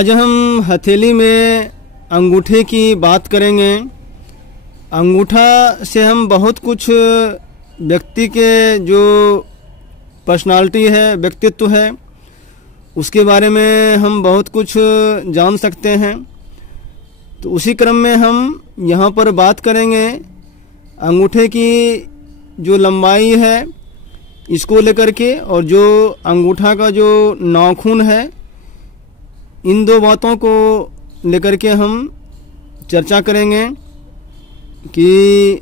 आज हम हथेली में अंगूठे की बात करेंगे। अंगूठा से हम बहुत कुछ व्यक्ति के जो पर्सनालिटी है, व्यक्तित्व है, उसके बारे में हम बहुत कुछ जान सकते हैं। तो उसी क्रम में हम यहाँ पर बात करेंगे अंगूठे की जो लंबाई है इसको लेकर के, और जो अंगूठा का जो नाखून है, इन दो बातों को लेकर के हम चर्चा करेंगे कि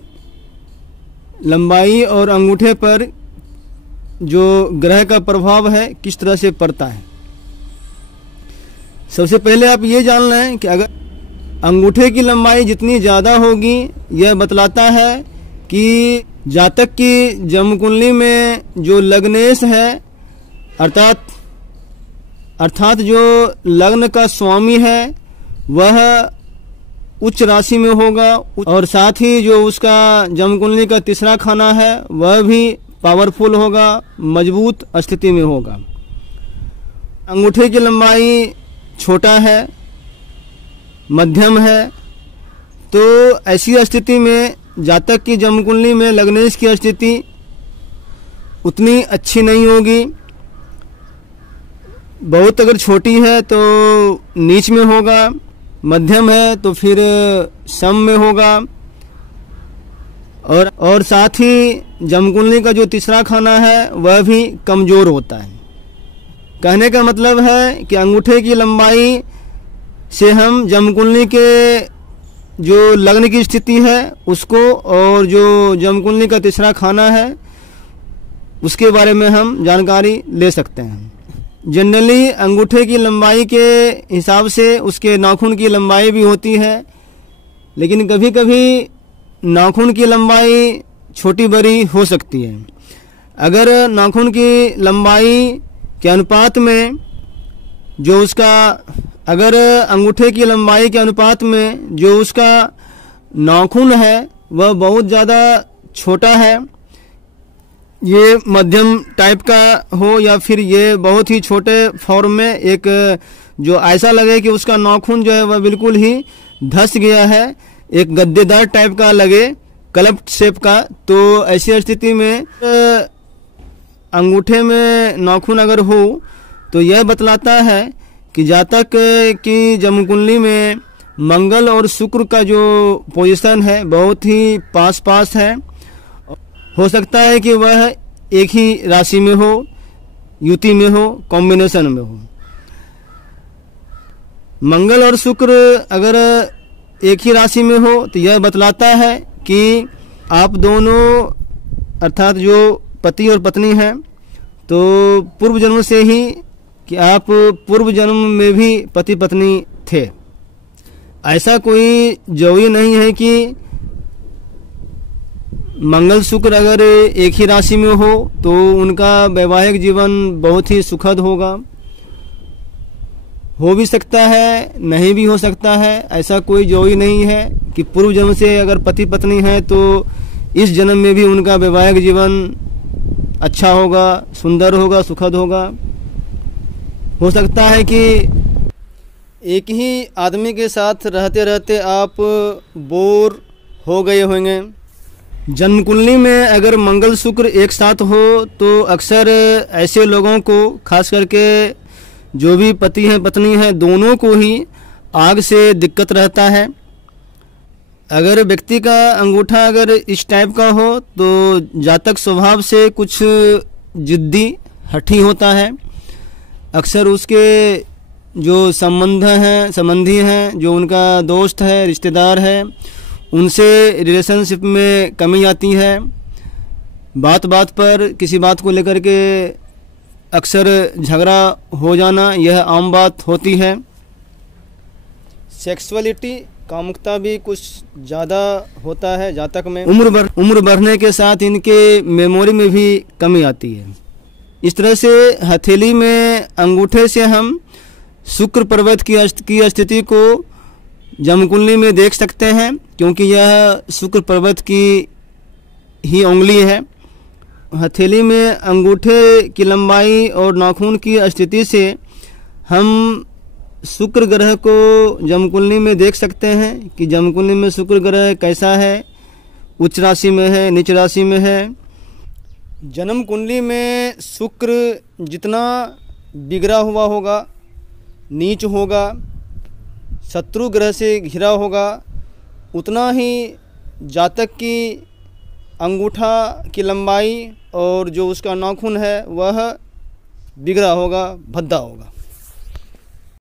लंबाई और अंगूठे पर जो ग्रह का प्रभाव है किस तरह से पड़ता है। सबसे पहले आप ये जान लें कि अगर अंगूठे की लंबाई जितनी ज़्यादा होगी, यह बतलाता है कि जातक की जन्मकुंडली में जो लग्नेश है, अर्थात जो लग्न का स्वामी है वह उच्च राशि में होगा, और साथ ही जो उसका जन्मकुंडली का तीसरा खाना है वह भी पावरफुल होगा, मजबूत स्थिति में होगा। अंगूठे की लंबाई छोटा है, मध्यम है, तो ऐसी स्थिति में जातक की जन्मकुंडली में लग्नेश की स्थिति उतनी अच्छी नहीं होगी। बहुत अगर छोटी है तो नीच में होगा, मध्यम है तो फिर सम में होगा, और साथ ही जन्मकुंडली का जो तीसरा खाना है वह भी कमज़ोर होता है। कहने का मतलब है कि अंगूठे की लंबाई से हम जन्मकुंडली के जो लग्न की स्थिति है उसको, और जो जन्मकुंडली का तीसरा खाना है उसके बारे में हम जानकारी ले सकते हैं। जनरली अंगूठे की लंबाई के हिसाब से उसके नाखून की लंबाई भी होती है, लेकिन कभी कभी नाखून की लंबाई छोटी बड़ी हो सकती है। अगर नाखून की लंबाई के अनुपात में जो उसका अगर अंगूठे की लंबाई के अनुपात में जो उसका नाखून है वह बहुत ज़्यादा छोटा है, ये मध्यम टाइप का हो, या फिर ये बहुत ही छोटे फॉर्म में एक जो ऐसा लगे कि उसका नाखून जो है वह बिल्कुल ही धंस गया है, एक गद्देदार टाइप का लगे, क्लफ्ट शेप का, तो ऐसी स्थिति में अंगूठे में नाखून अगर हो तो यह बतलाता है कि जातक की जन्मकुंडली में मंगल और शुक्र का जो पोजीशन है बहुत ही पास पास है। हो सकता है कि वह एक ही राशि में हो, युति में हो, कॉम्बिनेशन में हो। मंगल और शुक्र अगर एक ही राशि में हो तो यह बतलाता है कि आप दोनों अर्थात जो पति और पत्नी हैं तो पूर्व जन्म से ही कि आप पूर्व जन्म में भी पति पत्नी थे। ऐसा कोई जरूरी नहीं है कि मंगल शुक्र अगर एक ही राशि में हो तो उनका वैवाहिक जीवन बहुत ही सुखद होगा। हो भी सकता है, नहीं भी हो सकता है। ऐसा कोई जरूरी नहीं है कि पूर्व जन्म से अगर पति पत्नी हैं तो इस जन्म में भी उनका वैवाहिक जीवन अच्छा होगा, सुंदर होगा, सुखद होगा। हो सकता है कि एक ही आदमी के साथ रहते रहते आप बोर हो गए होंगे। जन्मकुंडली में अगर मंगल शुक्र एक साथ हो तो अक्सर ऐसे लोगों को, खास करके जो भी पति हैं पत्नी हैं, दोनों को ही आग से दिक्कत रहता है। अगर व्यक्ति का अंगूठा अगर इस टाइप का हो तो जातक स्वभाव से कुछ जिद्दी, हठी होता है। अक्सर उसके जो संबंधी हैं, जो उनका दोस्त है, रिश्तेदार है, उनसे रिलेशनशिप में कमी आती है। बात बात पर किसी बात को लेकर के अक्सर झगड़ा हो जाना यह आम बात होती है। सेक्सुअलिटी, कामुकता भी कुछ ज़्यादा होता है जातक में। उम्र बढ़ने के साथ इनके मेमोरी में भी कमी आती है। इस तरह से हथेली में अंगूठे से हम शुक्र पर्वत की स्थिति को जन्मकुंडली में देख सकते हैं, क्योंकि यह शुक्र पर्वत की ही उंगली है। हथेली में अंगूठे की लंबाई और नाखून की स्थिति से हम शुक्र ग्रह को जन्मकुंडली में देख सकते हैं कि जन्मकुंडली में शुक्र ग्रह कैसा है, उच्च राशि में है, नीच राशि में है। जन्म कुंडली में शुक्र जितना बिगड़ा हुआ होगा, नीच होगा, शत्रु ग्रह से घिरा होगा, उतना ही जातक की अंगूठा की लंबाई और जो उसका नाखून है वह बिगड़ा होगा, भद्दा होगा।